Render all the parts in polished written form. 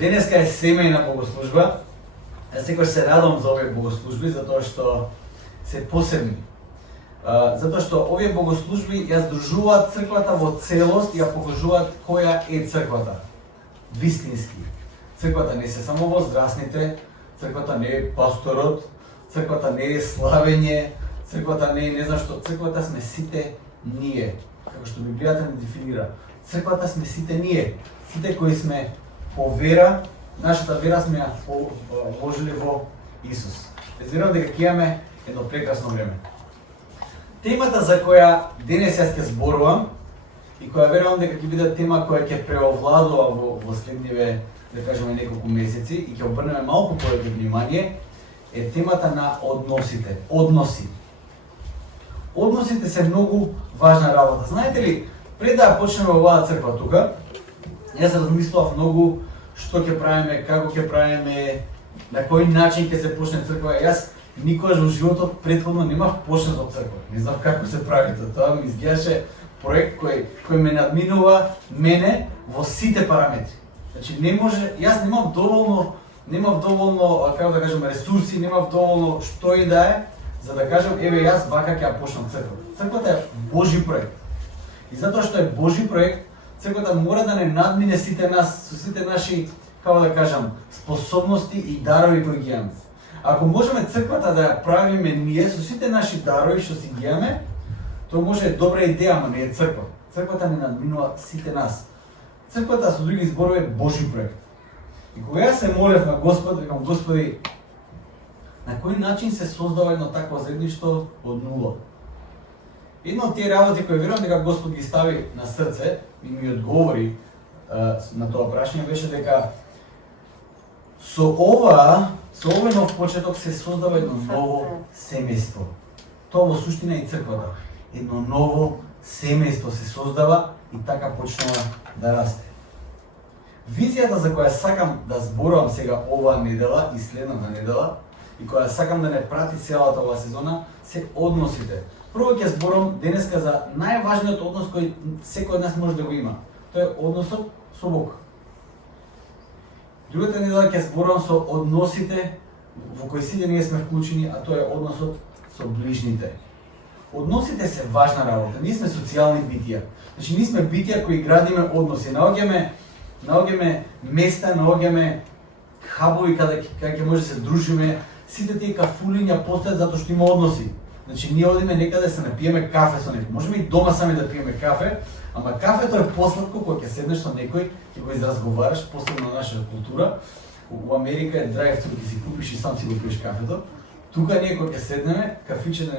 Денеска е семејна богослужба. Јас секој се радувам за овие богослужби затоа што се посебни. Затоа што овие богослужби ја здружуваат црквата во целост и ја покажуваат која е црквата. Вистински. Црквата не се само возрастните, црквата не е пасторот, црквата не е славење, црквата не е не знам што, црквата сме сите ние. Како што Библијата не дефинира. Црквата сме сите ние, сите кои сме по вера, нашата вера сме ја вложили во Исус. Верувам дека ќе имаме едно прекрасно време. Темата за која денес јас ќе зборувам и која верувам дека ќе биде тема која ќе преовладува во следниве, да кажеме, неколку месеци и ќе обрнеме малку повеќе внимание, е темата на односите. Односи. Односите се многу важна работа. Знаете ли, пред да почнеме оваа црква тука, јас размислував многу што ќе правиме, како ќе правиме, на кој начин ќе се почне црква. Јас никогаш во животот претходно немав почнато црква. Не знам како се прави тоа, ми изгледаше проект кој ме надминува мене во сите параметри. Значи не може, јас немав доволно, како да кажем, ресурси, немав доволно што и да е за да кажам еве јас вака ќе ја почнам црква. Црквата е Божи проект. И затоа што е Божи проект, црквата мора да не надмине сите нас со сите наши, како да кажам, способности и дарови кои ги имаме. Ако можеме црквата да ја правиме ние со сите наши дарови што си ги имаме, тоа може е добра идеја, ама не е црква. Црквата не надминува сите нас. Црквата со други зборови е Божи проект. И кога јас се молев на Господ, викам Господи, на кој начин се создава едно такво заедништво од нула? Едно од тие работи кои верувам дека Господ ги стави на срце и ми одговори на тоа прашање беше дека со овој нов почеток се создава едно ново семејство. Тоа во суштина е и црквата. Едно ново семејство се создава и така почнува да расте. Визијата за која сакам да зборувам сега оваа недела и следната недела и која сакам да не прати целата оваа сезона се односите. Прво ќе зборам денеска за најважниот однос кој секој од нас може да го има. Тоа е односот со Бог. Другата недела ќе зборам со односите во кои сите ние сме вклучени, а тоа е односот со ближните. Односите се важна работа. Ние сме социјални битија. Значи ние сме битија кои градиме односи. Наоѓаме места, наоѓаме хабови каде ќе може да се дружиме. Сите тие кафулиња постојат затоа што има односи. Значи ние одиме некаде се напиеме кафе со некој. Можеме и дома сами да пиеме кафе, ама кафето е посладко кога ќе седнеш со некој и го изразговараш, посебно на нашата култура. У Америка е драйв-тру, ќе си купиш и сам си го пиеш кафето. Тука ние кога ќе седнеме, кафичето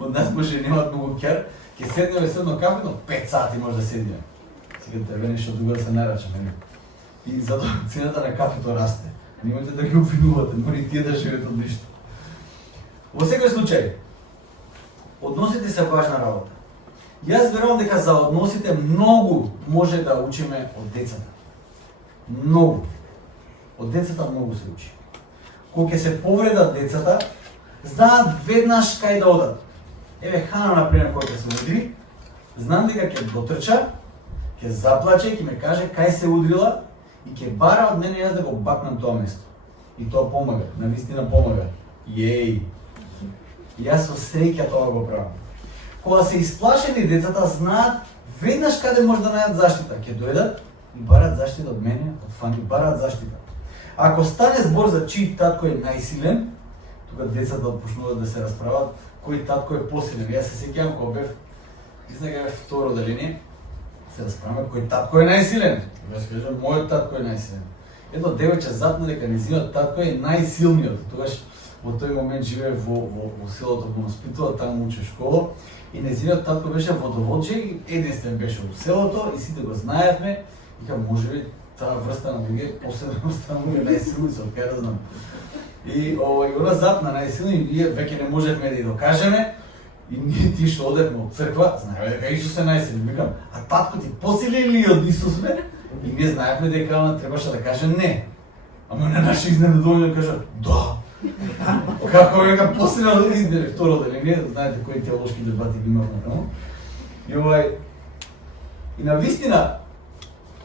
од нас може немаат многу кер, ќе седнеме седно кафето, 5 сати може да седиме. Сега тебе нешто друго да се нарачаме. И затоа цената на кафето расте. Немојте да ги обвинувате, мори тие да живеат од ништо. Во секој случај, односите се важна работа. Јас верувам дека за односите многу може да учиме од децата. Многу. Од децата многу се учи. Кога ќе се повредат децата, знаат веднаш кај да одат. Еве Хана, например, која ќе се удри, знам дека ќе дотрча, ќе заплаче, ќе ме каже кај се удрила и ќе бара од мене јас да го бакнам тоа место. И тоа помага, навистина помага. Јеј! Јас со среќа тоа го правам. Кога се исплашени децата знаат веднаш каде може да најдат заштита. Ќе дојдат и барат заштита од мене, од Фани, барат заштита. Ако стане збор за чиј татко е најсилен, тука децата почнуваат да се расправат кој татко е посилен. Јас се сеќавам кога бев, мислам дека бев второ деление, се расправаме кој татко е најсилен. Јас кажам мојот татко е најсилен. Едно девојче запна дека нејзиниот татко е најсилниот. Тогаш во тој момент живее во селото во Моспитува, таму учи школа и нејзиниот татко беше водовоđe и единствен беше во селото и сите го знаевме. Вика можеби таа врста на луѓе, посебна врста на луѓе најсилни се откај да знам. И она запна најсилни и ние веќе не можевме да ја докажеме. И ние ти што одевме од црква, знаеме дека Исус е најсилен. Викам, а татко ти посилен ли од Исус ме? И ние знаевме дека она требаше да каже не. Ама на наше изненадување кажа да. Како века посилен од Исус, второ деление, знаете кои теолошки дебати ги имавме таму. И навистина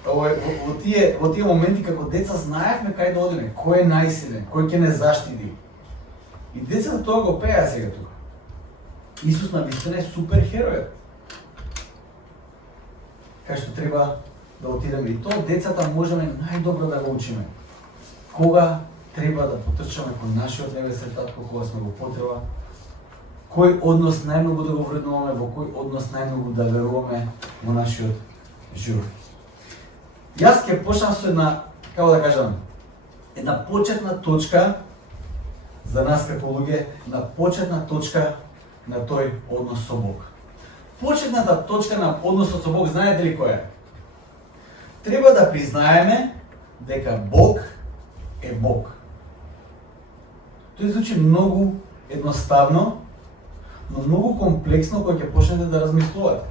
во тие моменти како деца знаевме кај да одиме, кој е најсилен, кој ќе не заштити. И децата тоа го пеа сега тука. Исус на вистина е супер херојот. Кај што треба да отидеме и тоа децата можеме најдобро да го учиме. Кога треба да потрчаме кон нашиот небесен татко, кога сме го потреба, кој однос најмногу да го вреднуваме, во кој однос најмногу да веруваме во нашиот живот. Јас ќе почнам со една, како да кажам, една почетна точка за нас како луѓе, на почетна точка на тој однос со Бог. Почетната точка на односот со Бог, знаете ли која е? Треба да признаеме дека Бог е Бог. Тој звучи многу едноставно, но многу комплексно кога ќе почнете да размислувате.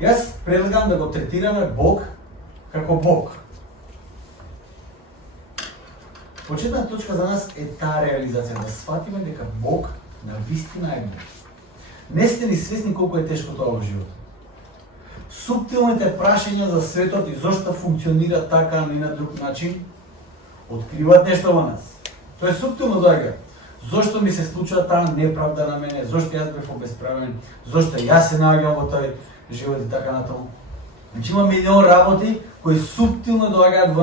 Јас предлагам да го третираме Бог како Бог. Почетна точка за нас е таа реализација, да сватиме дека Бог на вистина е Бог. Не сте ни свесни колку е тешко тоа во животот. Суптилните прашања за светот и зошто функционира така, а не на друг начин, откриваат нешто во нас. Тоа е суптилно доаѓа. Зошто ми се случува таа неправда на мене, зошто јас бев обесправен, зошто јас се наоѓам во тој живот и така натаму. Значи има милион работи кои суптилно доаѓаат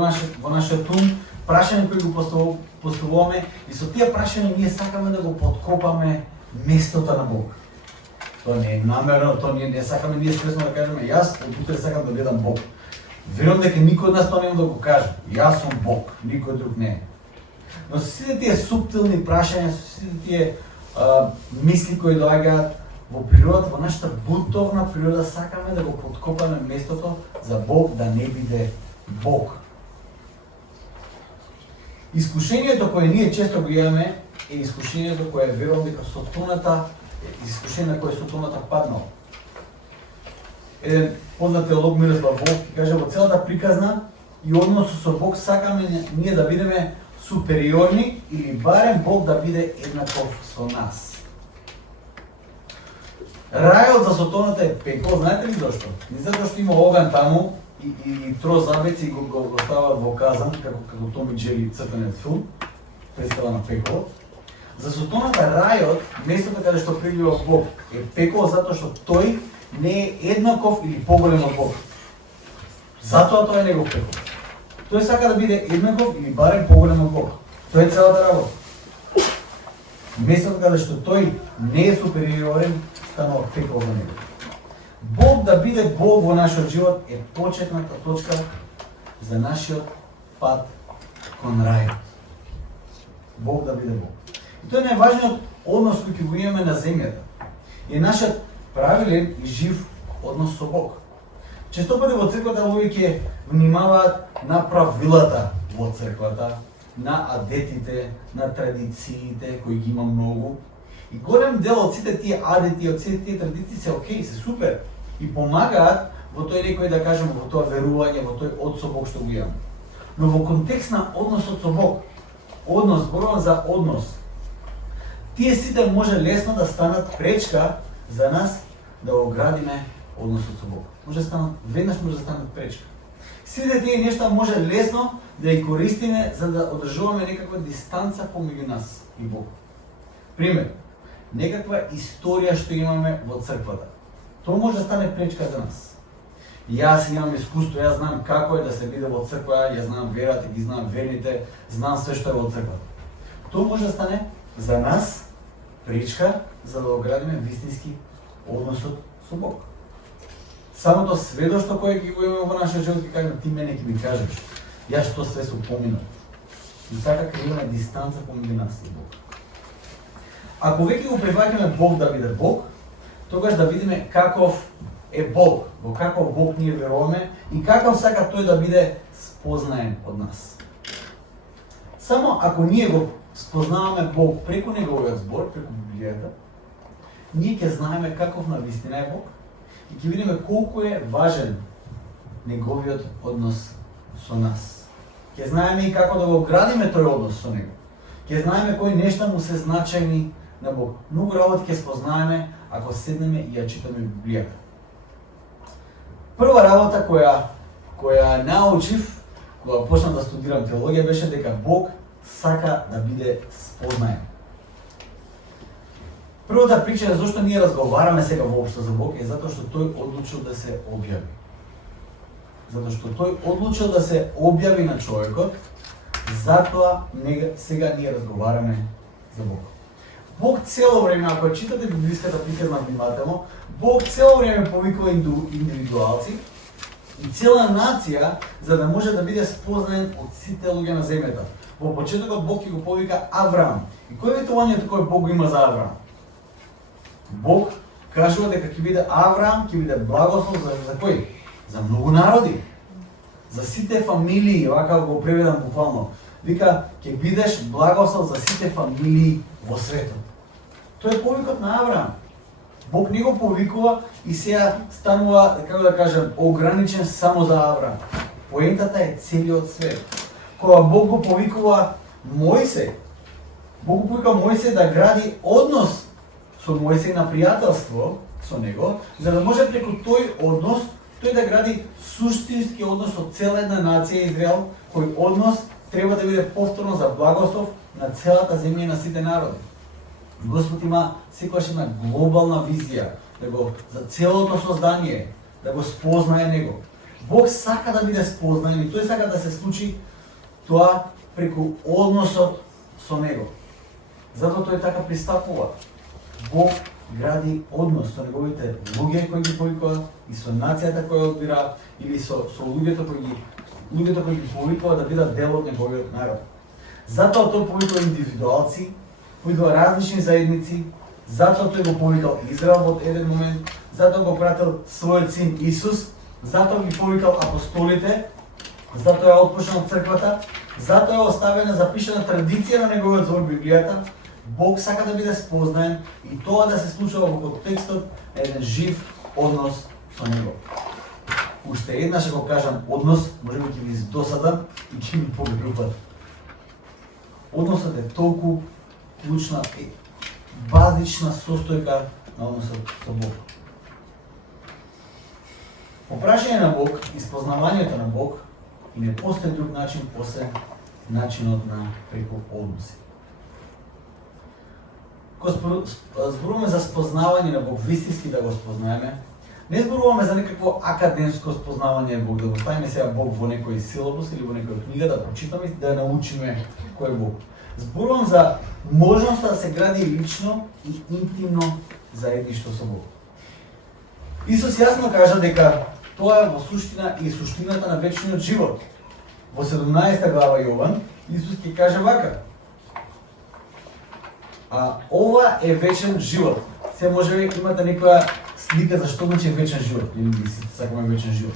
во нашиот ум, прашања кои го поставуваме и со тие прашања ние сакаме да го подкопаме местото на Бог. Тоа не е намерно, тоа не сакаме ние свесно да кажеме јас од утре сакам да бидам Бог. Верувам дека никој од нас тоа нема да го каже. Јас сум Бог, никој друг не е. Но со сите тие суптилни прашања, со сите тие мисли кои доаѓаат во природата, во нашата бутовна природа, сакаме да го подкопаме местото за Бог да не биде Бог. Искушението кое ние често го имаме е искушението кое верувам дека сотоната, искушение на кое сотоната паднал. Еден познат теолог Мирослав Волк каже во целата приказна и односот со Бог сакаме ние да бидеме супериорни или барем Бог да биде еднаков со нас. Рајот за сотоната е пекол, знаете ли зашто? Не затоа што има оган таму и трозабеци го стават во казан, како Том и Джери цртанет филм, представа на пеколот. За сотоната рајот, местото каде што пребива Бог, е пекол затоа што тој не е еднаков или поголем од Бог. Затоа тој е негов пекол. Тој сака да биде еднаков или барем поголем од Бог. Тоа е целата работа. Местото каде што тој не е супериорен, станува пекол за него. Бог да биде Бог во нашиот живот е почетната точка за нашиот пат кон рајот. Бог да биде Бог. И тоа е најважниот однос кој ќе го имаме на земјата. И нашиот правилен и жив однос со Бог. Често пати во црквата луѓе ќе внимаваат на правилата во црквата, на адетите, на традициите кои ги има многу. И голем дел од сите тие адети, од сите тие традиции се окей, се супер и помагаат во тој некој да кажеме во тоа верување, во тој од со Бог што го имаме. Но во контекст на односот со Бог, однос, зборувам за однос, тие сите може лесно да станат пречка за нас да го градиме односот со Бог. Може да станат, веднаш може да станат пречка. Сите тие нешта може лесно да ги користиме за да одржуваме некаква дистанца помеѓу нас и Бог. Пример, некаква историја што имаме во црквата. Тоа може да стане пречка за нас. Јас имам искуство, јас знам како е да се биде во црква, јас знам верата, ги знам верните, знам све што е во црквата. Тоа може да стане за нас пречка за да оградиме вистински односот со Бог. Самото сведоштво кое ги го имаме во нашиот живот ќе кажеме ти мене ќе ми кажеш. Јас што све сум поминал. И така креираме дистанца помеѓу нас и Бог. Ако веќе го прифаќаме Бог да биде Бог, тогаш да видиме каков е Бог, во каков Бог ние веруваме и каков сака тој да биде спознаен од нас. Само ако ние го спознаваме Бог преку неговиот збор, преку Библијата, ние ќе знаеме каков на вистина е Бог и ќе видиме колку е важен неговиот однос со нас. Ќе знаеме и како да го градиме тој однос со него. Ќе знаеме кои нешта му се значајни на Бог. Многу работи ќе спознаеме ако седнеме и ја читаме Библијата. Прва работа која која научив кога почнав да студирам теологија беше дека Бог сака да биде спознаен. Првата причина зашто ние разговараме сега воопшто за Бог е затоа што тој одлучил да се објави. Затоа што тој одлучил да се објави на човекот, затоа сега ние разговараме за Бог. Бог цело време, ако читате библиската приказна внимателно, Бог цело време повикува индивидуалци и цела нација за да може да биде спознаен од сите луѓе на земјата. Во почетокот Бог ќе го повика Авраам. И кој ветувањето кој Бог има за Авраам? Бог кажува дека ќе биде Авраам, ќе биде благослов за кој? За многу народи. За сите фамилии, вака го преведам буквално. Вика, ќе бидеш благослов за сите фамилии во светот. Тоа е повикот на Авраам. Бог не го повикува и сега станува, како да кажем, ограничен само за Авраам. Поентата е целиот свет. Кога Бог го повикува Мојсей, Бог го повикува Мојсей да гради однос со Мојсей на пријателство со него, за да може преку тој однос тој да гради суштински однос со цела една нација Израел, кој однос треба да биде повторно за благослов на целата земја и на сите народи. Господ има секогаш една глобална визија да го за целото создание, да го спознае него. Бог сака да биде спознаен и тој сака да се случи тоа преку односот со него. Затоа тој така пристапува. Бог гради однос со неговите луѓе кои ги повикува и со нацијата која одбира или со луѓето кои ги повикува да бидат дел од неговиот народ. Затоа тој повикува индивидуалци, повикува различни заедници, затоа тој го повикал Израел во еден момент, затоа го пратил својот син Исус, затоа ги повикал апостолите, затоа е отпушена црквата, затоа е оставена запишана традиција на неговиот збор Библијата. Бог сака да биде спознаен и тоа да се случува во контекстот на еден жив однос со него. Уште еднаш го кажам однос, можеби ќе ви досадам и ќе ми погребат. Односот е толку клучна и базична состојка на односот со Бог. По прашање на Бог и спознавањето на Бог и не постои друг начин освен начинот на преку односи. Кога зборуваме за спознавање на Бог, вистински да го спознаеме, не зборуваме за некакво академско спознавање на Бог, да го ставиме сега Бог во некој силабус или во некоја книга, да прочитаме и да научиме кој е Бог. Зборувам за можноста да се гради лично и интимно заедништво со Бог. Исус јасно кажа дека тоа е во суштина и суштината на вечниот живот. Во 17 глава Јован, Исус ќе каже вака: ова е вечен живот. Се може би имате некоја слика за што значи вечен живот, или си сакаме вечен живот.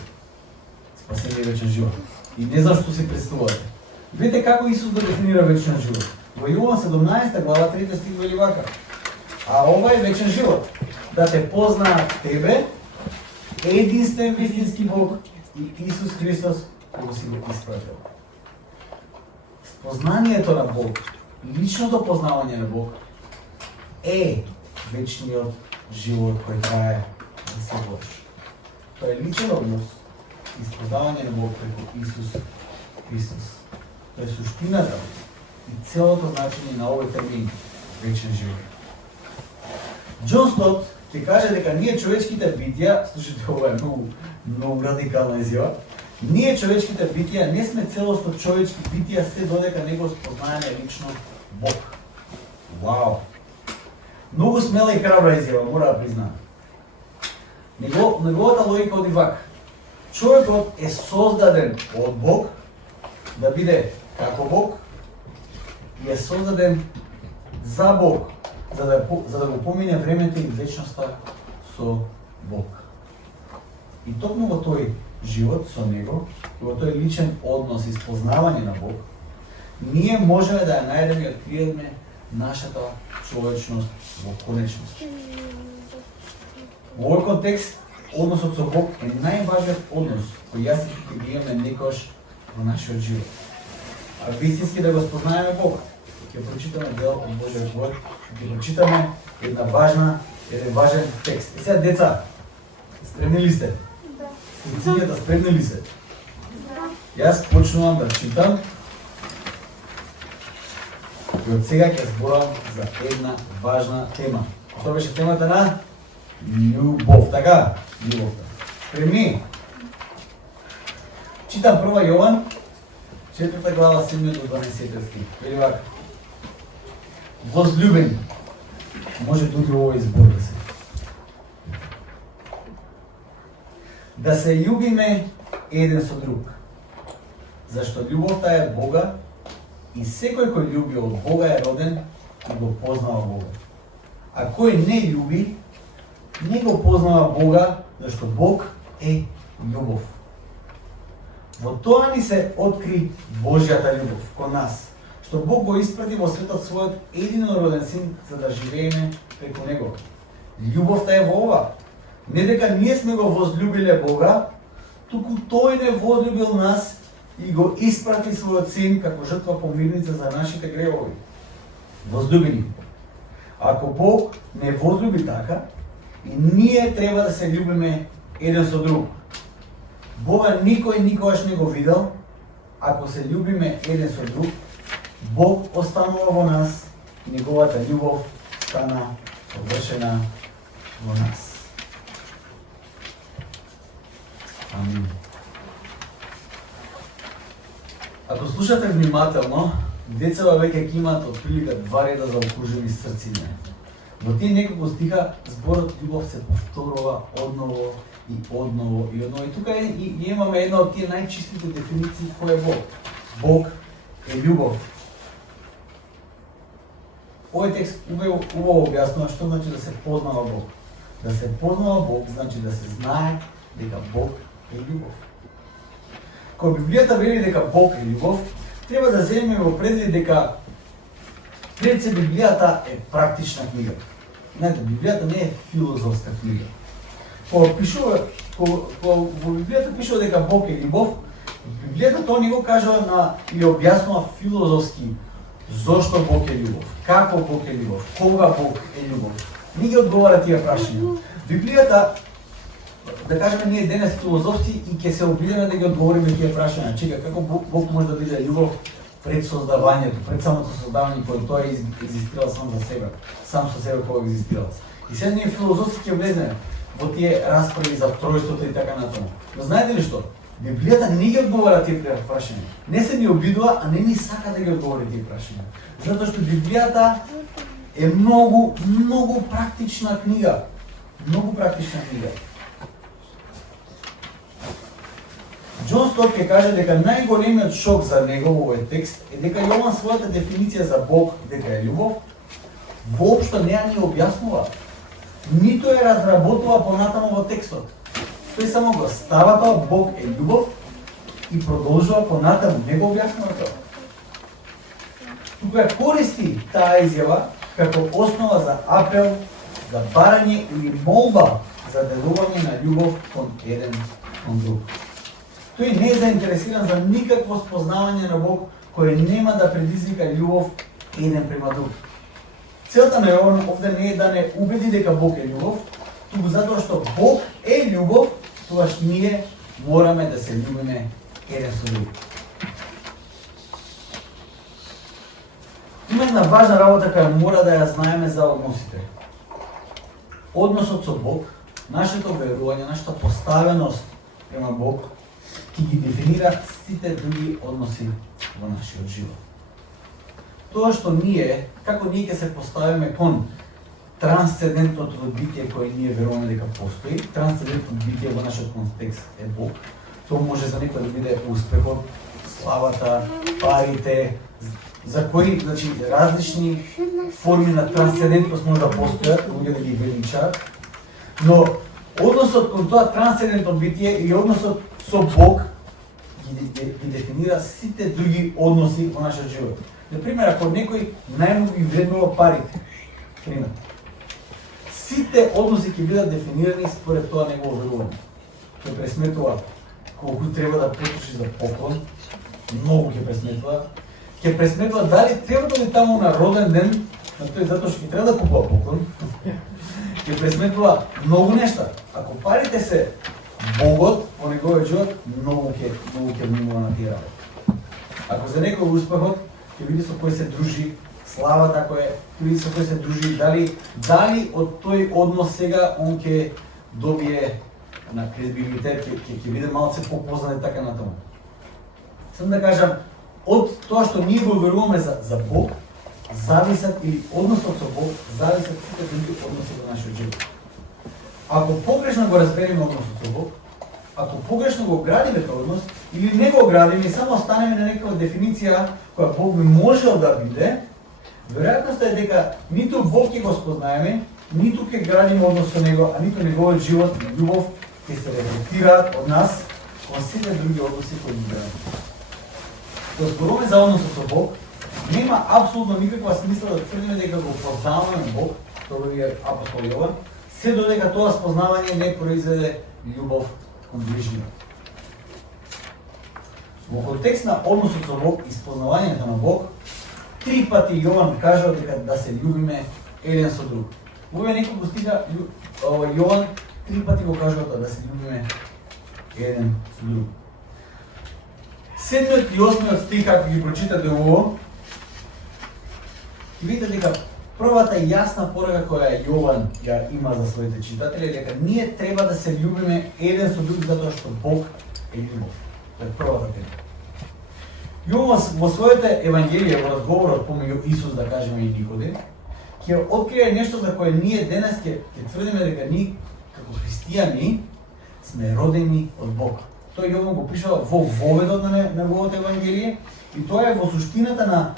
Спасение вечен живот. И не знам што си представувате. Видите како Исус да дефинира вечен живот. Во Јован 17 глава 3 стих вели вака: ова е вечен живот, да те познаат тебе, единствен вистински Бог и Исус Христос, кој си го испратил. Спознанието на Бог, личното познавање на Бог е вечниот живот кој трае за секогаш. Тоа е личен однос и спознавање на Бог преку Исус Христос. Тоа е суштината и целото значење на овој термин вечен живот. Џон Стот ќе каже дека ние човечките битија, слушайте, ова е многу радикална изјава, ние човечките битија не сме целосно човечки битија се додека не го спознаеме лично Бог. Вау! Многу смела и храбра изјава, мора да признаам. Неговата логика оди вака. Човекот е создаден од Бог да биде како Бог и е создаден за Бог, за да го помине времето и вечноста со Бог. И токму во тој живот со Него, и во тој личен однос и спознавање на Бог, ние можеме да ја најдеме и откриеме нашата човечност во конечност. Во овој контекст, односот со Бог е најважниот однос кој јас и ти ќе имаме некојаш во нашиот живот. А вистински да го спознаеме Бог, ќе прочитаме дел од Божиот збор, ќе прочитаме еден важен текст. И сега, деца, спремни ли сте? Да. Студијата, спремни ли се? Јас почнувам да читам и од сега ќе зборам за една важна тема. Што беше темата на љубов, така? Љубовта. Преми. Читам 1 Јован, 4 глава, 7 до 12 стих. Вели вака. Возлюбени. Може дури овој збор да се. Да се љубиме еден со друг. Зашто љубовта е Бога и секој кој љуби од Бога е роден и го познава Бога. А кој не љуби, не го познава Бога, зашто Бог е љубов. Во тоа ни се откри Божјата љубов кон нас, што Бог го испрати во светот својот единороден син за да живееме преку него. Љубовта е во ова. Не дека ние сме го возлюбиле Бога, туку тој не возлюбил нас и го испрати својот син како жртва помирница за нашите гревови. Возлюбени. Ако Бог не возлюби така, и ние треба да се љубиме еден со друг. Бога никој никогаш не го видел. Ако се љубиме еден со друг, Бог останува во нас и неговата љубов стана совршена во нас. Амин. Ако слушате внимателно, децата веќе ќе имаат отприлика 2 реда за окружени срциња. Во тие неколку стиха зборот љубов се повторува одново и одново и одново. И тука имаме една од тие најчистите дефиниции кој е Бог. Бог е љубов. Овој текст убаво објаснува што значи да се познава Бог. Да се познава Бог значи да се знае дека Бог е љубов. Кога Библијата вели дека Бог е љубов, треба да земеме во предвид дека пред се Библијата е практична книга. Знаете, Библијата не е филозофска книга. Кога во Библијата пишува дека Бог е љубов, Библијата тоа не го кажува или објаснува филозофски зошто Бог е љубов, како Бог е љубов, кога Бог е љубов. Не ги одговара тие прашања. Библијата, да кажеме, ние денес филозофски и ќе се обидеме да ги одговориме тие прашања. Чека, како Бог може да биде љубов пред создавањето, пред самото создавање, кога тоа е екзистирал сам за себе, сам со себе кога екзистирал. И сега ние филозофски ќе влеземе во тие расправи за тројството и така натаму. Но знаете ли што? Библијата не ги одговара тие прашања. Не се ни обидува, а не ни сака да ги одговори тие прашања. Затоа што Библијата е многу практична книга. Многу практична книга. Џон Стот ќе каже дека најголемиот шок за него во овој текст е дека Јован својата дефиниција за Бог дека е љубов воопшто не ја ни објаснува. Ниту ја разработува понатаму во текстот. Тој само го става тоа, Бог е љубов и продолжува понатаму, не го објаснува тоа. Тука ја користи таа изјава како основа за апел, за барање или молба за делување на љубов кон еден кон друг. Тој не е заинтересиран за никакво спознавање на Бог кој нема да предизвика љубов еден према друг. Целта на Јован овде не е да не убеди дека Бог е љубов, туку затоа што Бог е љубов, тогаш ние мораме да се љубиме еден со друг. Има една важна работа која мора да ја знаеме за односите. Односот со Бог, нашето верување, нашата поставеност према Бог, ќе ги дефинира сите други односи во нашиот живот. Тоа што ние, како ние ќе се поставиме кон трансцендентното битие кое ние веруваме дека постои, трансцендентното битие во нашиот контекст е Бог. Тоа може за некој да биде успехот, славата, парите, за кои, значи, различни форми на трансцендентност може да постојат, луѓе да ги величаат, но односот кон тоа трансцендентно битие и односот со Бог ги дефинира сите други односи во нашиот живот. Например, ако некој најмногу ги вреднува парите, пример, сите односи ќе бидат дефинирани според тоа негово верување. Ќе пресметува колку треба да потроши за поклон, многу ќе пресметува. Ќе пресметува дали треба да оди таму на роден ден, на тој затоа што ќе треба да купува поклон. Ќе пресметува многу нешта. Ако парите се Богот во неговиот живот многу ќе внимава на тие работи. Ако за некој успехот, ќе види со кој се дружи, славата кој ќе види со кој се дружи, дали од тој однос сега он ќе добие на кредибилитет, ќе биде малце попознат и така натаму. Сам да кажам, од тоа што ние го веруваме за Бог, зависат и односот со Бог, зависат сите други односи во нашиот живот. Ако погрешно го разбереме односот со Бог, ако погрешно го градиме тој однос, или не го градиме и само останеме на некаква дефиниција која Бог би можел да биде, веројатноста е дека ниту Бог ќе го спознаеме, ниту ќе градиме однос со Него, а ниту неговиот живот и љубов ќе се рефлектираат од нас кон сите други односи кои ги градиме. Кога зборуваме за односот со Бог, нема апсолутно никаква смисла да тврдиме дека го познаваме Бог, тоа е апостол Јован, се додека тоа спознавање не произведе љубов кон ближниот. Во контекст на односот со Бог и спознавањето на Бог, 3 пати Јован кажа дека да се љубиме еден со друг. Во овие неколку стиха Јован 3 пати го кажува тоа да се љубиме еден со друг. 7 и 8 стих, ако ги прочитате ово, ќе видите дека првата јасна порака која Јован ја има за своите читатели е дека ние треба да се љубиме еден со друг затоа што Бог е љубов. Тоа е првата тема. Јован во своите евангелија, во разговорот помеѓу Исус, да кажеме, и Никодим, ќе открие нешто за кое ние денес ќе тврдиме дека ние како христијани сме родени од Бог. Тој Јован го пишува во воведот на неговото евангелие и тоа е во суштината на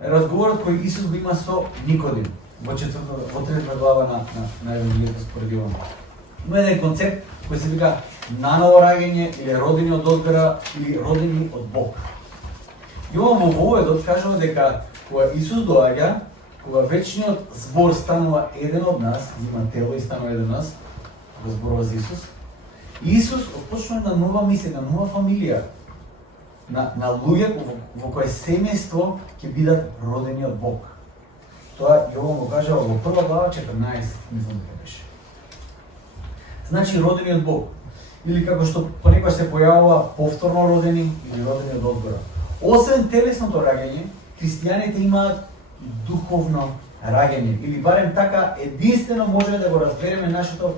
разговорот кој Исус го има со Никодим во 3 глава на евангелието според Јован. Има еден концепт кој се вика наново раѓање или родени од одгора или родени од Бог. Јован во воведот кажува дека кога Исус доаѓа, кога вечниот збор станува еден од нас, има тело и станува еден од нас, го зборува за Исус, Исус отпочнува на нова мисија, на нова фамилија, на луѓе во кој семејство ќе бидат родени од Бог. Тоа Јован го кажа во 1 глава 14, мислам дека беше. Значи родени од Бог. Или како што понекогаш се појавува повторно родени или родени од одгора. Освен телесното раѓање, христијаните имаат и духовно раѓање, или барем така единствено можеме да го разбереме нашето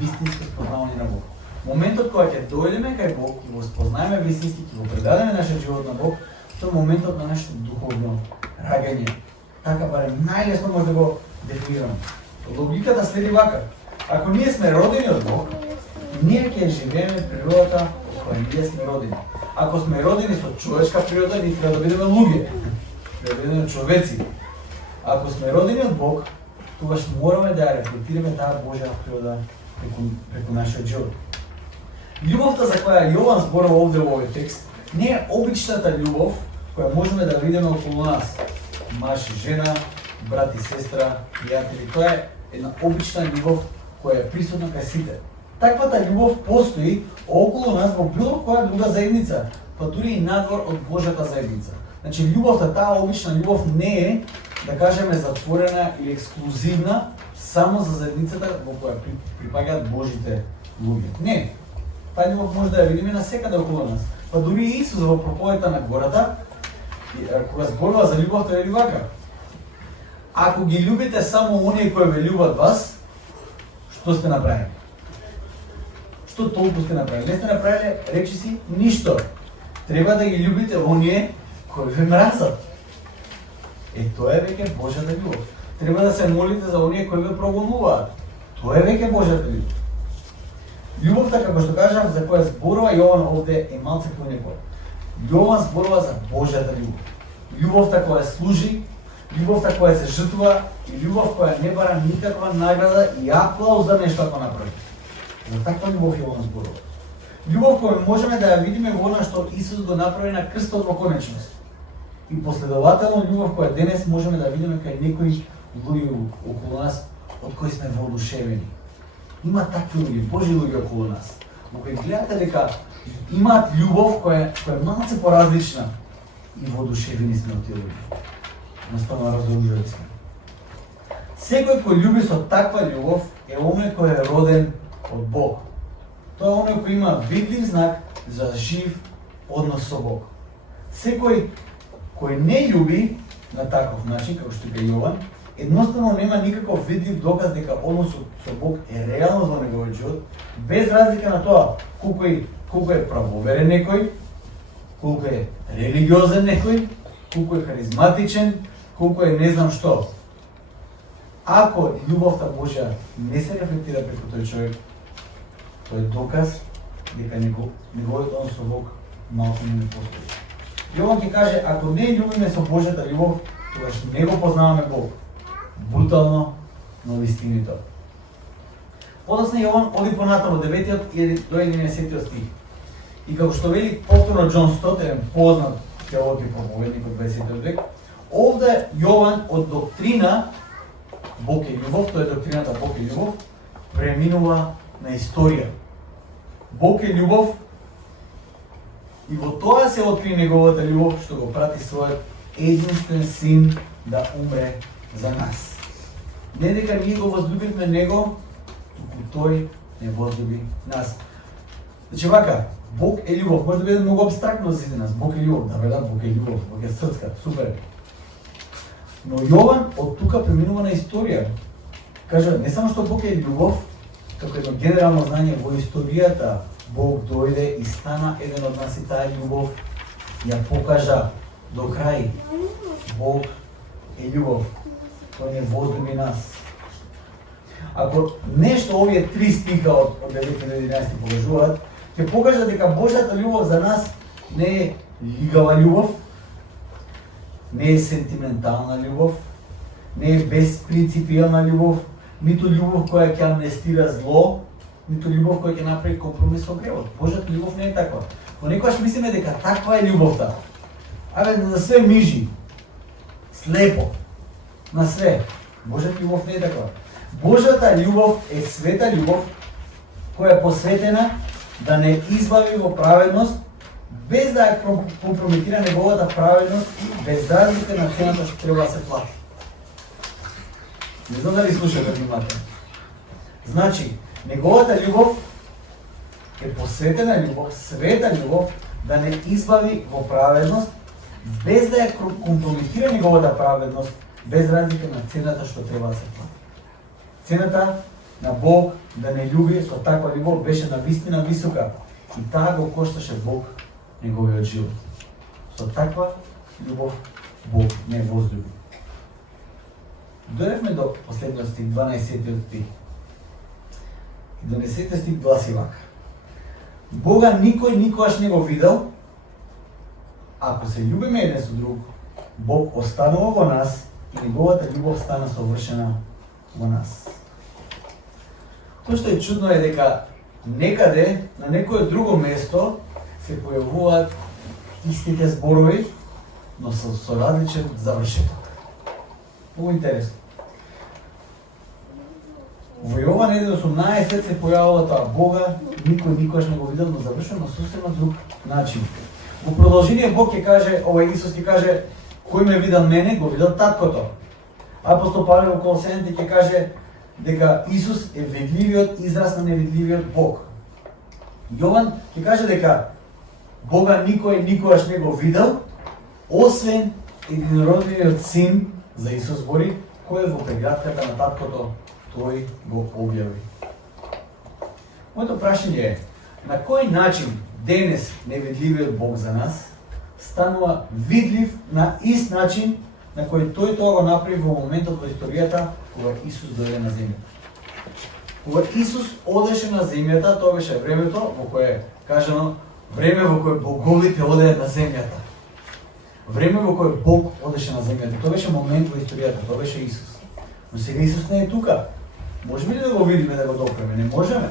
вистинско спознавање на Бог. Моментот кога ќе дојдеме кај Бог и го спознаеме вистински, ќе го предадеме нашиот живот на Бог, тоа е моментот на нашето духовно раѓање. Така барем најлесно може да го дефинираме. Логиката следи вака. Ако ние сме родени од Бог, ние ќе живееме природата во која ние сме родени. Ако сме родени со човечка природа, ние треба да бидеме луѓе, да бидеме човеци. Ако сме родени од Бог, тогаш мораме да ја рефлектираме таа Божја природа преку нашиот живот. Љубовта за која Јован зборува овде во овој текст не е обичната љубов која можеме да видиме околу нас. Маж и жена, брат и сестра, пријатели, тоа е една обична љубов која е присутна кај сите. Таквата љубов постои околу нас во било која друга заедница, па дури и надвор од Божјата заедница. Значи љубовта, таа обична љубов не е, да кажеме, затворена или ексклузивна само за заедницата во која припаѓаат Божите луѓе. Не. Таа љубов може да ја видиме насекаде околу нас. Па дури и Исус во проповедта на гората, кога зборува за љубовта, вели вака: ако ги љубите само оние кои ве љубат вас, што сте направили? Што толку сте направили? Не сте направиле, речиси, ништо. Треба да ги љубите оние кои ве мразат. Тоа е веќе Божјата љубов. Треба да се молите за оние кои ве прогонуваат. Тоа е веќе Божјата љубов. Љубовта, како што кажав, за која зборува Јован овде е малце понекоја. Јован зборува за Божјата љубов. Љубовта која служи, љубовта која се жртвува и љубов која не бара никаква награда и аплауз за нешто ако направи. За таква љубов Јован зборува. Љубов која можеме да ја видиме во она што Исус го направи на крстот во конечност. И последователно љубов која денес можеме да видиме кај некои луѓе околу нас од кои сме воодушевени. Има такви луѓе, Божи луѓе околу нас, во кои гледате дека имаат љубов која е малце поразлична и воодушевени сме од тие луѓе. Наставно разоружени сме. Секој кој љуби со таква љубов е оној кој е роден од Бог. Тоа е оној кој има видлив знак за жив однос со Бог. Секој кој не љуби на таков начин, како што е Јован, едноставно нема никаков видлив доказ дека односот со Бог е реално во неговиот живот, без разлика на тоа колку е правоверен некој, колку е религиозен некој, колку е харизматичен, колку е не знам што. Ако љубовта Божја не се рефлектира преку тој човек, тој е доказ дека неговиот однос со Бог малку не постои. Јован ќе каже, ако не љубиме со Божјата љубов, тогаш не го познаваме Бог. Брутално, но вистинито. Подоцна Јован оди понатаму 9 до 11 стих. И како што вели повторно Џон Стот, еден познат теолог и проповедник од 20 век, овде Јован од доктрина Бог е љубов, тоа е доктрината Бог е љубов, преминува на историја. Бог е љубов и во тоа се откри неговата љубов што го прати својот единствен син да умре за нас. Не дека ние го возлюбивме него, туку тој не возлюби нас. Значи вака, Бог е љубов, може да биде многу абстрактно за нас. Бог е љубов, да бе, Бог е љубов, Бог е срцка, супер. Но Јован од тука преминува на историја. Кажа, не само што Бог е љубов, како едно генерално знање во историјата, Бог дојде и стана еден од нас и таа љубов ја покажа до крај. Бог е љубов, тој не возлюби нас. Ако нешто овие 3 стиха од 9 до 11 покажуваат, ќе покажа дека Божјата љубов за нас не е лигава љубов, не е сентиментална љубов, не е безпринципијална љубов, ниту љубов која ќе амнестира зло, ниту љубов која ќе направи компромис со гревот. Божјата љубов не е таква. Понекогаш мислиме дека таква е љубовта. Абе, на све мижи, слепо, на све. Божјата љубов не е таква. Божјата љубов е света љубов, која е посветена да не избави во праведност, без да ја компрометира неговата праведност, без разлика на цената што треба да се плати. Не знам дали слушате внимателно. Значи, неговата љубов е посветена љубов, света љубов, да не избави во праведност, без да ја компрометира неговата праведност, без разлика на цената што треба да се плати. Цената на Бог да не љуби со таква љубов беше навистина висока и таа го кошташе Бог неговиот живот. Со таква љубов Бог не возлюби. Дојдевме до последниот стих, 12 стих. И 12 стих гласи вака. Бога никој никогаш не го видел. Ако се љубиме еден со друг, Бог останува во нас и неговата љубов стана совршена во нас. Тоа што е чудно е дека некаде, на некое друго место, се појавуваат истите зборови, но со различен завршеток. Много интересно. Во Јован 1:18 се појавува тоа Бога, никој никогаш не го видел, но завршено на сосема друг начин. Во продолжение Бог ќе каже, Исус ќе каже, кој ме видел мене, го видел таткото. Апостол Павле во Колосените ќе каже дека Исус е видливиот израз на невидливиот Бог. Јован ќе каже дека Бога никој никогаш не го видел, освен единородниот син, за Исус збори, кој е во прегратката на таткото, тој го објави. Моето прашање е, на кој начин денес невидливиот Бог за нас станува видлив на ист начин на кој тој тоа го направи во моментот во историјата кога Исус дојде на земјата. Кога Исус одеше на земјата, тоа беше времето во кое кажано време во кое боговите одеа на земјата. Време во кое Бог одеше на земјата. Тоа беше момент во историјата, тоа беше Исус. Но сега Исус не е тука. Можеме ли да го видиме, да го допреме? Не можеме.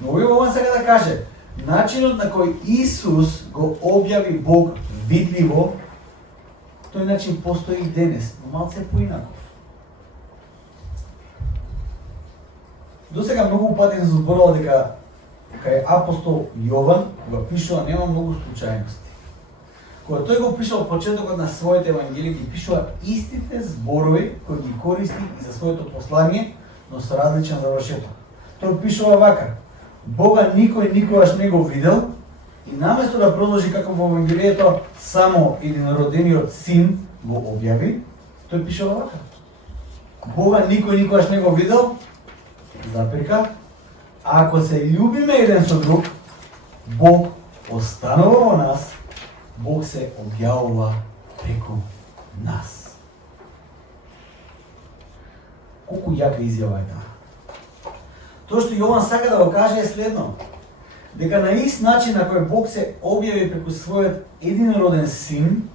Но Јован сега да каже, начинот на кој Исус го објави Бог видливо, тој начин постои и денес, но малце поинаков. До сега многу пати се зборувал дека кај апостол Јован го пишува нема многу случајности. Кога тој го пишал почетокот на своите евангелии, ги пишува истите зборови кои ги користи и за своето послание, но со различен завршеток. Тој пишува вака: Бога никој никогаш не го видел и наместо да продолжи како во Евангелието само единородениот син го објави, тој пише овака. Бога никој никогаш не го видел, запирка, а ако се љубиме еден со друг, Бог останува во нас, Бог се објавува преку нас. Колку јака изјава е таа. Тоа што Јован сака да го каже е следно. Дека на ист начин на кој Бог се објави преку својот единороден син,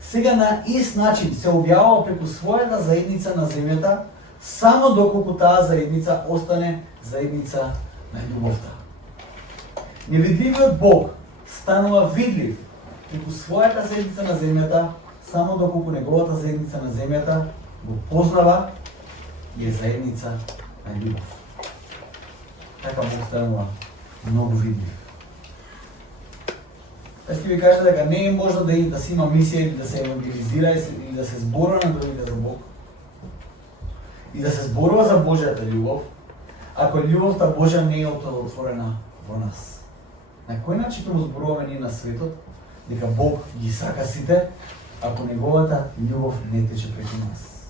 сега на ист начин се објавува преку својата заедница на земјата, само доколку таа заедница остане заедница на љубовта. Невидливиот Бог станува видлив преку својата заедница на земјата, само доколку неговата заедница на земјата го познава и е заедница на љубов. Така Бог станува многу видлив. Јас ќе ви кажа дека не е можно да се има мисија или да се евангелизира или да се зборува на другите за Бог и да се зборува за Божјата љубов, ако љубовта Божја не е отворена во нас. На кој начин ќе му зборуваме ние на светот дека Бог ги сака сите, ако неговата љубов не тече преку нас?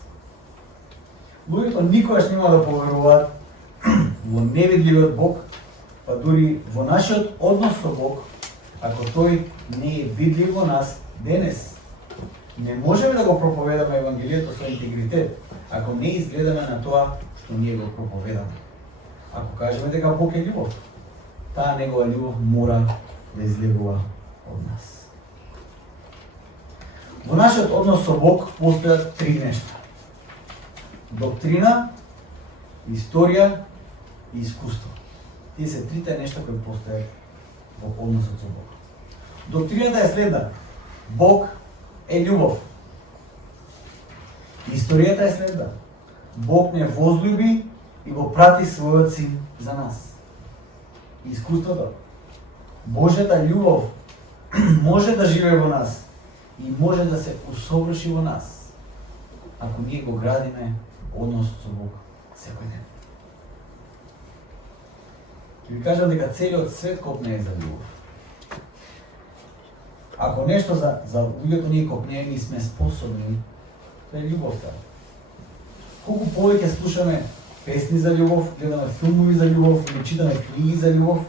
Луѓето никогаш нема да поверуваат во невидливиот Бог, па дури во нашиот однос со Бог, ако тој не е видлив во нас денес. Не можеме да го проповедаме Евангелието со интегритет, ако не изгледаме на тоа што ние го проповедаме. Ако кажеме дека Бог е љубов, таа негова љубов мора да излегува од нас. Во нашиот однос со Бог постојат три нешта: доктрина, историја и искуство. Тие се трите нешта кои постојат во односот со Бог. Доктрината е следна: Бог е љубов. Историјата е следна: Бог не возлюби и го прати својот син за нас. Искуството: Божјата љубов може да живее во нас и може да се усоврши во нас, ако ние го градиме односот со Бог секој ден. Ќе ви кажам дека целиот свет копнее за љубов. Ако нешто за луѓето ние копнееме и сме способни, тоа е љубовта. Колку повеќе слушаме песни за љубов, гледаме филмови за љубов или читаме книги за љубов,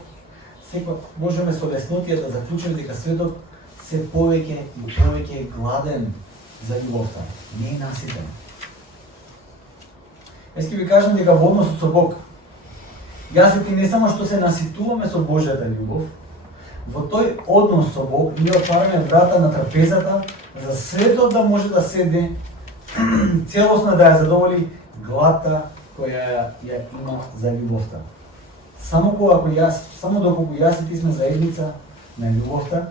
секој можеме со леснотија да заклучиме дека светот се повеќе и повеќе е гладен за љубовта, не е наситен. Јас ќе ви кажам дека во односот со Бог, јас и ти не само што се наситуваме со Божјата љубов, во тој однос со Бог ние отвараме врата на трапезата за светот да може да седне целосно да ја задоволи гладта која ја има за љубовта. Само доколку јас и ти сме заедница на љубовта,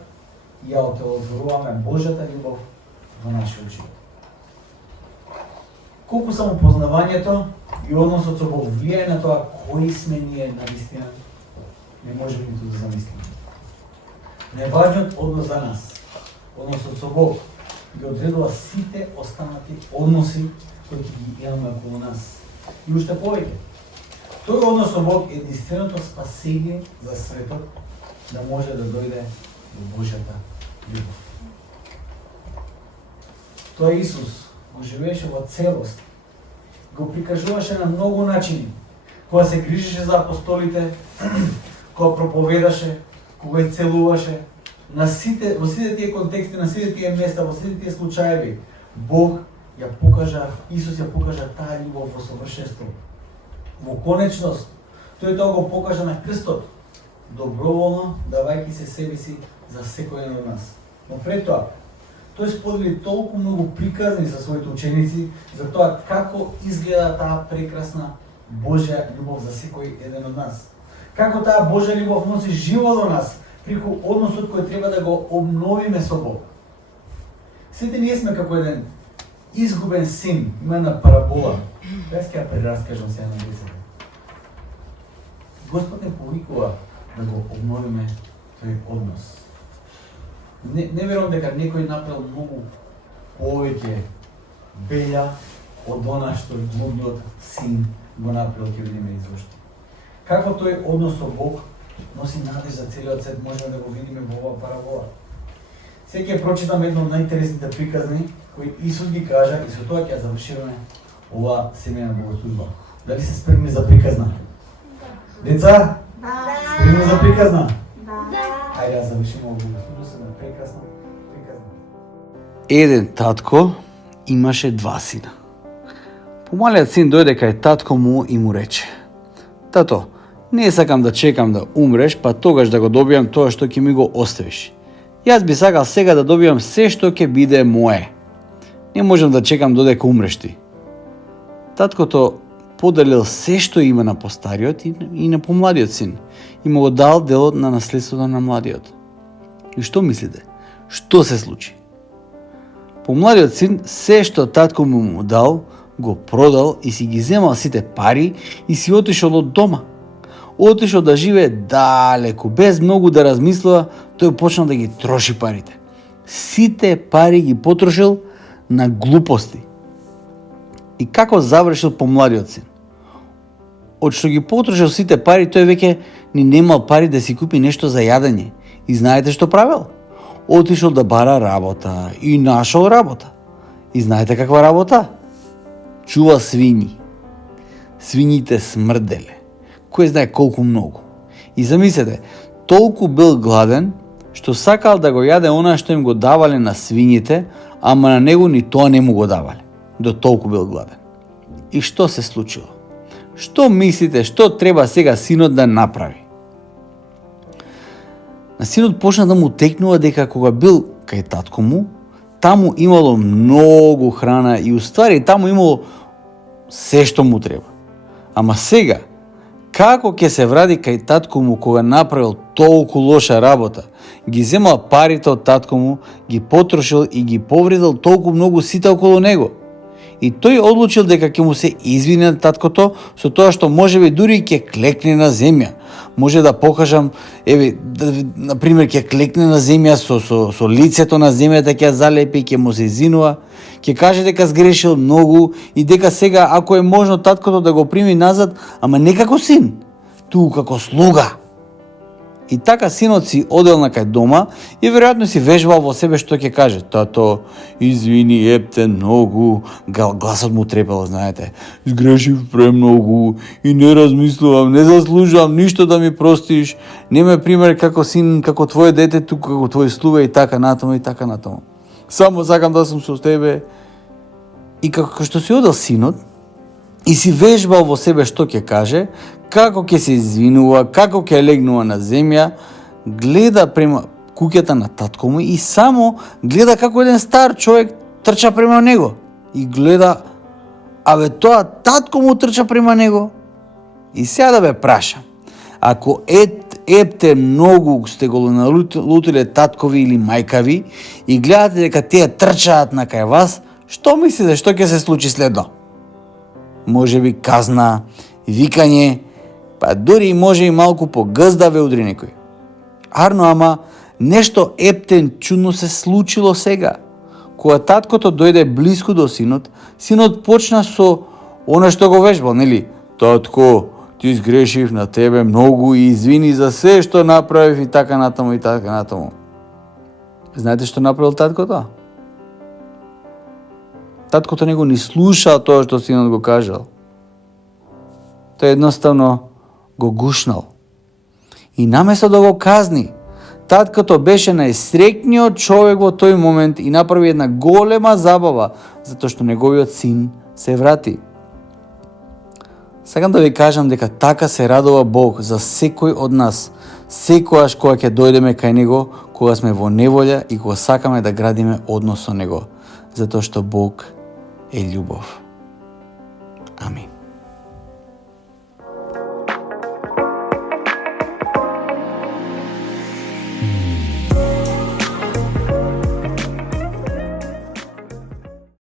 ја отворуваме Божјата љубов во нашиот живот. Колку самопознавањето и односот со Бог влијае на тоа кои сме ние на вистина, не можеме ниту да замислиме. Најважниот однос за нас, односот со Бог, ги одредува сите останати односи кои ги имаме околу нас. И уште повеќе, тој однос со Бог е единственото спасение за светот да може да дојде до Божјата љубов. Тоа Исус го живееше во целост, го прикажуваше на многу начини, кога се грижеше за апостолите, кога проповедаше, кога ја целуваше, во сите тие контексти, на сите тие места, во сите тие случаеви, Бог ја покажа, Исус ја покажа таа љубов во совршенство. Во конечност, тој тоа го покажа на крстот, доброволно давајќи се себе си за секој од нас. Но пред тоа, тој сподели толку многу приказни со своите ученици за тоа како изгледа таа прекрасна Божја љубов за секој еден од нас. Како таа Божја љубов носи живот во нас, преку односот кој треба да го обновиме со Бог. Сите ние сме како еден изгубен син, има една парабола. Јас ќе ја прераскажам сега на децата. Господ не повикува да го обновиме тој однос. Не верувам дека некој направил многу повеќе белја од она што глумниот син го направил, ќе видиме изошто. Како тој однос со Бог носи надеж за целиот свет, можеме да го видиме во оваа парабола. Сега ќе прочитам едно од најинтересните приказни кои Исус ги кажа и со тоа ќе завршиме оваа семејна богослужба. Дали се спремни за приказна? Деца? Спремни за приказна? Ајде да завршиме оваа богослужба со една прекрасна приказна. Еден татко имаше два сина. Помалиот син дојде кај татко му и му рече: Тато, не сакам да чекам да умреш, па тогаш да го добијам тоа што ќе ми го оставиш. Јас би сакал сега да добијам се што ќе биде мое. Не можам да чекам додека умреш ти. Таткото поделил се што има на постариот и на помладиот син и му го дал делот на наследството на младиот. И што мислите? Што се случи? Помладиот син се што татко му дал, го продал и си ги земал сите пари и си отишол од дома. Отишол да живее далеку, без многу да размислува, тој почнал да ги троши парите. Сите пари ги потрошил на глупости. И како завршил помладиот син? Од што ги потрошил сите пари, тој веќе ни немал пари да си купи нешто за јадење. И знаете што правил? Отишол да бара работа и нашол работа. И знаете каква работа? Чува свињи. Свињите смрделе. Кој знае колку многу. И замислете, толку бил гладен, што сакал да го јаде она што им го давале на свињите, ама на него ни тоа не му го давале. До толку бил гладен. И што се случило? Што мислите, што треба сега синот да направи? На синот почна да му текнува дека кога бил кај татко му, таму имало многу храна и уствари таму имало се што му треба. Ама сега, како ќе се вради кај татко му кога направил толку лоша работа, ги земал парите од татко му, ги потрошил и ги повредил толку многу сите околу него. И тој одлучил дека ќе му се извини на таткото со тоа што можеби дури ќе клекне на земја. Може да покажам, на пример ќе клекне на земја со лицето на земјата ќе залепи, ќе му се извинува, ќе каже дека сгрешил многу и дека сега ако е можно таткото да го прими назад, ама не како син, туку како слуга. И така синот си одел на кај дома и веројатно си вежбал во себе што ќе каже: Тато, извини, епте многу, гласот му трепел, знаете. Сгрешив премногу и не размислувам, не заслужувам ништо да ми простиш. Не ме пример како син, како твое дете, туку како твој слуга и така натаму и така натаму. Само сакам да сум со тебе. И како што си одел синот и си вежбал во себе што ќе каже, како ќе се извинува, како ќе легнува на земја, гледа према куќата на татко му и само гледа како еден стар човек трча према него. И гледа, тоа татко му трча према него. И сега да ве прашам, ако епте многу сте го налутиле таткови или мајкави и гледате дека тие трчаат на кај вас, што мислите што ќе се случи следно? Може би казна, викање, па дури и може и малку погъзда ве удри некој. Арно, ама нешто ептен чудно се случило сега. Кога таткото дојде блиску до синот, синот почна со она што го вежбал, нели? Татко, ти сгрешив на тебе многу и извини за се што направив и така натаму и така натаму. Знаете што направил таткото? Таткото него не слушал тоа што синот го кажал. Тој едноставно го гушнал. И наместо да го казни, таткото беше најсреќниот човек во тој момент и направи една голема забава, затоа што неговиот син се врати. Сакам да ви кажам дека така се радува Бог за секој од нас, секојаш кога ќе дојдеме кај Него, кога сме во неволја и кога сакаме да градиме однос со Него, затоа што Бог е љубов. Амин.